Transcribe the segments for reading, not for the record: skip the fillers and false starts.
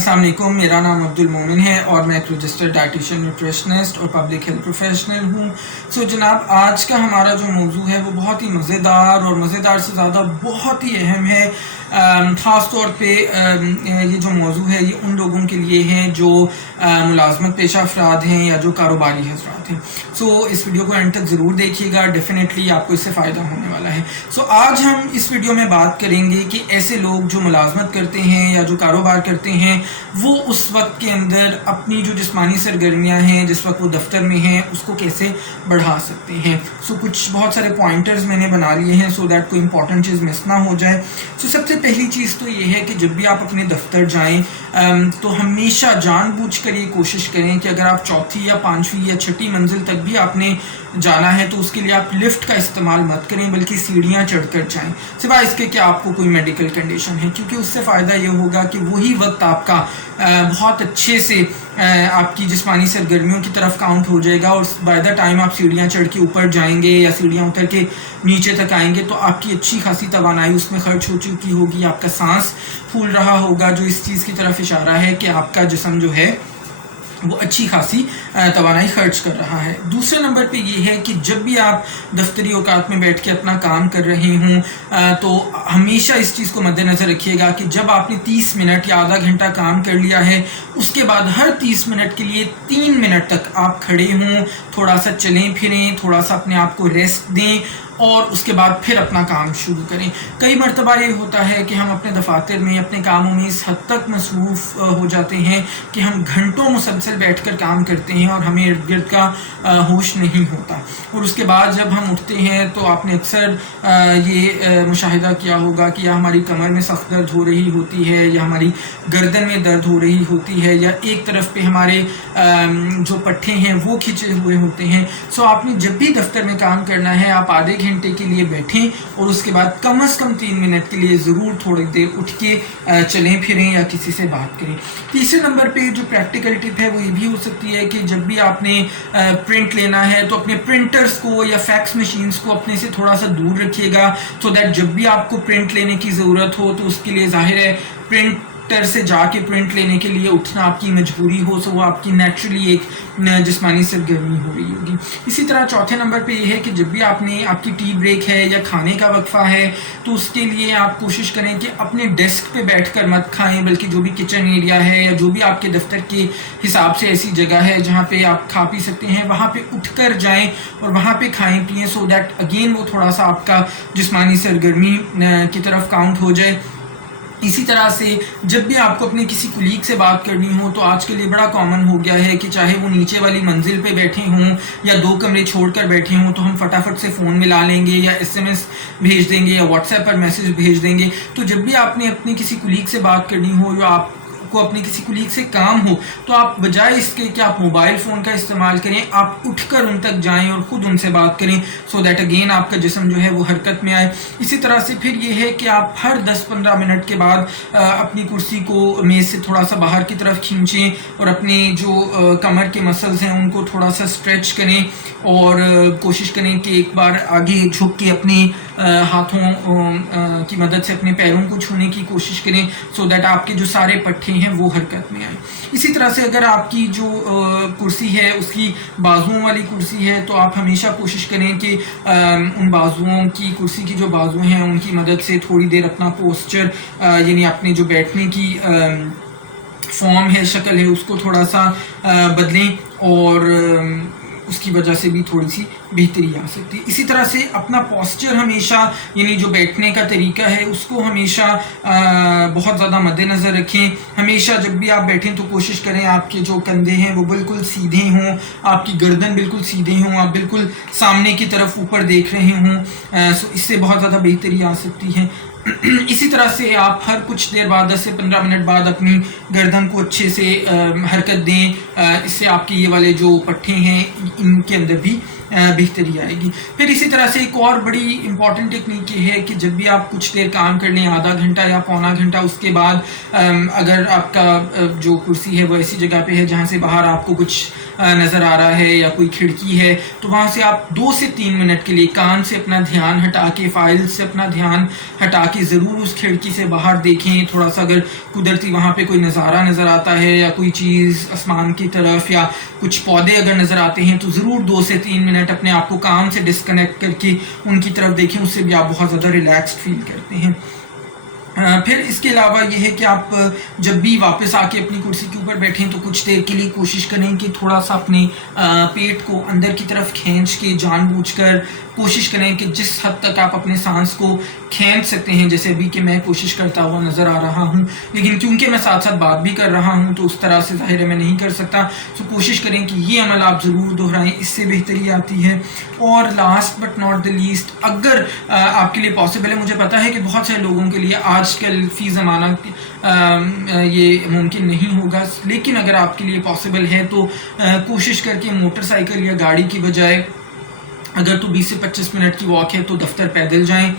अस्सलाम वालेकुम, मेरा नाम अब्दुल मोमिन है और मैं एक रजिस्टर्ड डाइटिशियन, न्यूट्रिशनिस्ट और पब्लिक हेल्थ प्रोफेशनल हूँ। सो जनाब, आज का हमारा जो मौजू है वो बहुत ही मज़ेदार और मज़ेदार से ज़्यादा बहुत ही अहम है। ख़ास तौर पे ये जो मौजू है ये उन लोगों के लिए है जो मुलाजमत पेशा अफराद हैं या जो कारोबारी हज़रात हैं। सो इस वीडियो को एंड तक ज़रूर देखिएगा, डेफिनेटली आपको इससे फ़ायदा होने वाला है। सो आज हम इस वीडियो में बात करेंगे कि ऐसे लोग जो मुलाजमत करते हैं या जो कारोबार करते हैं वो उस वक्त के अंदर अपनी जो जिस्मानी सरगर्मियाँ हैं, जिस वक्त वो दफ्तर में हैं, उसको कैसे बढ़ा सकते हैं। सो कुछ बहुत सारे पॉइंटर्स मैंने बना लिए हैं सो दैट कोई इंपॉर्टेंट चीज़ मिस ना हो जाए। सो सबसे पहली चीज़ तो ये है कि जब भी आप अपने दफ्तर जाएं तो हमेशा जानबूझकर ये कोशिश करें कि अगर आप चौथी या पांचवी या छठी मंजिल तक भी आपने जाना है तो उसके लिए आप लिफ्ट का इस्तेमाल मत करें, बल्कि सीढ़ियाँ चढ़कर जाएं, सिवाय इसके कि आपको कोई मेडिकल कंडीशन है, क्योंकि उससे फ़ायदा ये होगा कि वही वक्त आपका बहुत अच्छे से आपकी जिस्मानी सरगर्मियों की तरफ काउंट हो जाएगा और बाय द टाइम आप सीढ़ियाँ चढ़ के ऊपर जाएंगे या सीढ़ियाँ उतर के नीचे तक आएंगे तो आपकी अच्छी खासी तवानाई उसमें खर्च हो चुकी होगी, आपका सांस फूल रहा होगा, जो इस चीज़ की तरफ इशारा है कि आपका जिस्म जो है वो अच्छी खासी तवानाई खर्च कर रहा है। दूसरे नंबर पे ये है कि जब भी आप दफ्तरी औकात में बैठ के अपना काम कर रहे हों तो हमेशा इस चीज़ को मद्देनज़र रखिएगा कि जब आपने 30 मिनट या आधा घंटा काम कर लिया है उसके बाद हर 30 मिनट के लिए 3 मिनट तक आप खड़े हों, थोड़ा सा चलें फिरें, थोड़ा सा अपने आप को रेस्ट दें और उसके बाद फिर अपना काम शुरू करें। कई मरतबा ये होता है कि हम अपने दफातर में अपने कामों में इस हद तक मसरूफ़ हो जाते हैं कि हम घंटों मुसलसल बैठकर काम करते हैं और हमें इर्द गिर्द का होश नहीं होता। और उसके बाद जब हम उठते हैं तो आपने अक्सर ये मुशाहिदा किया होगा कि या हमारी कमर में सख्त दर्द हो रही होती है या हमारी गर्दन में दर्द हो रही होती है या एक तरफ पे हमारे जो पट्टे हैं वो खिंचे हुए होते हैं। सो आपने जब भी दफ्तर में काम करना है आप आधे घंटे के लिए बैठें और उसके बाद कम से कम 3 मिनट के लिए ज़रूर थोड़ी देर उठ के चलें फिरें या किसी से बात करें। तीसरे नंबर पे जो प्रैक्टिकल टिप है वो ये भी हो सकती है कि जब भी आपने प्रिंट लेना है तो अपने प्रिंटर्स को या फैक्स मशीन्स को अपने से थोड़ा सा दूर रखिएगा, सो दैट जब भी आपको प्रिंट लेने की ज़रूरत हो तो उसके लिए ज़ाहिर है प्रिंटर से जाके प्रिंट लेने के लिए उठना आपकी मजबूरी हो, सो वो आपकी नेचुरली एक जिस्मानी सरगर्मी हो रही होगी। इसी तरह चौथे नंबर पे ये है कि जब भी आपकी टी ब्रेक है या खाने का वक्फा है तो उसके लिए आप कोशिश करें कि अपने डेस्क पे बैठकर मत खाएं, बल्कि जो भी किचन एरिया है या जो भी आपके दफ्तर के हिसाब से ऐसी जगह है जहाँ पे आप खा पी सकते हैं वहाँ पे उठकर जाएं और वहाँ पे खाएं पिएं, सो दैट अगेन वो थोड़ा सा आपका जिस्मानी सरगर्मी की तरफ काउंट हो जाए। इसी तरह से जब भी आपको अपने किसी कुलीग से बात करनी हो तो आज के लिए बड़ा कॉमन हो गया है कि चाहे वो नीचे वाली मंजिल पे बैठे हों या 2 कमरे छोड़कर बैठे हों तो हम फटाफट से फ़ोन मिला लेंगे या SMS भेज देंगे या व्हाट्सएप पर मैसेज भेज देंगे। तो जब भी आपने अपने किसी कुलीग से बात करनी हो या आप को अपने किसी कुलीग से काम हो तो आप बजाय इसके कि आप मोबाइल फ़ोन का इस्तेमाल करें, आप उठकर उन तक जाएं और ख़ुद उनसे बात करें, सो दैट अगेन आपका जिस्म जो है वो हरकत में आए। इसी तरह से फिर ये है कि आप हर 10-15 मिनट के बाद अपनी कुर्सी को मेज़ से थोड़ा सा बाहर की तरफ खींचें और अपने जो कमर के मसल्स हैं उनको थोड़ा सा स्ट्रेच करें और कोशिश करें कि एक बार आगे झुक के अपने हाथों की मदद से अपने पैरों को छूने की कोशिश करें, सो दैट आपके जो सारे पट्टे हैं वो हरकत में आए। इसी तरह से अगर आपकी जो कुर्सी है उसकी बाजुओं वाली कुर्सी है तो आप हमेशा कोशिश करें कि उन बाजुओं की कुर्सी की जो बाजू हैं उनकी मदद से थोड़ी देर अपना पोस्चर यानी अपने जो बैठने की फॉर्म है, शक्ल है, उसको थोड़ा सा बदलें और उसकी वजह से भी थोड़ी सी बेहतरी आ सकती है। इसी तरह से अपना पोस्चर हमेशा यानी जो बैठने का तरीका है उसको हमेशा बहुत ज़्यादा मद्देनज़र रखें। हमेशा जब भी आप बैठें तो कोशिश करें आपके जो कंधे हैं वो बिल्कुल सीधे हों, आपकी गर्दन बिल्कुल सीधे हों, आप बिल्कुल सामने की तरफ ऊपर देख रहे हों, सो इससे बहुत ज़्यादा बेहतरी आ सकती है। इसी तरह से आप हर कुछ देर बाद 10 से 15 मिनट बाद अपनी गर्दन को अच्छे से हरकत दें, इससे आपके ये वाले जो पट्टे हैं इनके अंदर भी बेहतरी आएगी। फिर इसी तरह से एक और बड़ी इंपॉर्टेंट टेक्निक ये है कि जब भी आप कुछ देर काम कर लें, आधा घंटा या पौना घंटा, उसके बाद अगर आपका जो कुर्सी है वो ऐसी जगह पे है जहाँ से बाहर आपको कुछ नज़र आ रहा है या कोई खिड़की है तो वहाँ से आप 2 से 3 मिनट के लिए कान से अपना ध्यान हटा के, फाइल से अपना ध्यान हटा के کہ ضرور اس کھڑکی سے باہر دیکھیں، تھوڑا سا اگر قدرتی وہاں پہ کوئی نظارہ نظر آتا ہے یا کوئی چیز آسمان کی طرف یا کچھ پودے اگر نظر آتے ہیں تو ضرور 2 سے 3 منٹ اپنے آپ کو کام سے ڈسکنیکٹ کر کے ان کی طرف دیکھیں، اس سے بھی آپ بہت زیادہ ریلیکسڈ فیل کرتے ہیں۔ پھر اس کے علاوہ یہ ہے کہ آپ جب بھی واپس آ کے اپنی کرسی کے اوپر بیٹھیں تو کچھ دیر کے لیے کوشش کریں کہ تھوڑا سا اپنے پیٹ کو اندر کی طرف کھینچ کے جان بوجھ کر کوشش کریں کہ جس حد تک آپ اپنے سانس کو کھینچ سکتے ہیں، جیسے ابھی کہ میں کوشش کرتا ہوا نظر آ رہا ہوں، لیکن کیونکہ میں ساتھ ساتھ بات بھی کر رہا ہوں تو اس طرح سے ظاہر ہے میں نہیں کر سکتا، تو کوشش کریں کہ یہ عمل آپ ضرور دہرائیں، اس سے بہتری آتی ہے۔ اور last but not the least, اگر آپ کے لیے پاسبل ہے، مجھے پتا ہے کہ بہت سے لوگوں کے لیے آج کل فی زمانہ یہ ممکن نہیں ہوگا، لیکن اگر آپ کے لیے پاسبل ہے تو کوشش کر کے موٹر سائیکل یا گاڑی کی بجائے اگر تو 20 سے 25 منٹ کی واک ہے تو دفتر پیدل جائیں،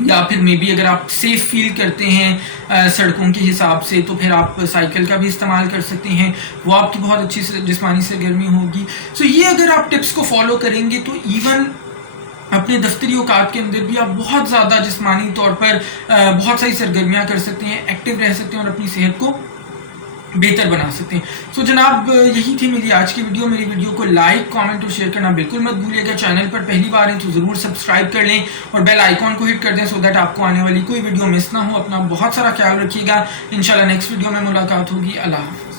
یا پھر مے بی اگر آپ سیف فیل کرتے ہیں سڑکوں کے حساب سے تو پھر آپ سائیکل کا بھی استعمال کر سکتے ہیں، وہ آپ کی بہت اچھی جسمانی سرگرمی ہوگی۔ سو یہ اگر آپ ٹپس کو فالو کریں گے تو ایون اپنے دفتری اوقات کے اندر بھی آپ بہت زیادہ جسمانی طور پر بہت ساری سرگرمیاں کر سکتے ہیں، ایکٹیو رہ سکتے ہیں اور اپنی صحت کو بہتر بنا سکتے ہیں۔ سو جناب یہی تھی میری آج کی ویڈیو۔ میری ویڈیو کو لائک، کامنٹ اور شیئر کرنا بالکل مت بھولیے گا۔ چینل پر پہلی بار ہیں تو ضرور سبسکرائب کر لیں اور بیل آئیکن کو ہٹ کر دیں سو دیٹ آپ کو آنے والی کوئی ویڈیو مس نہ ہو۔ اپنا بہت سارا خیال رکھیے گا، انشاءاللہ نیکسٹ ویڈیو میں ملاقات ہوگی۔ اللہ حافظ۔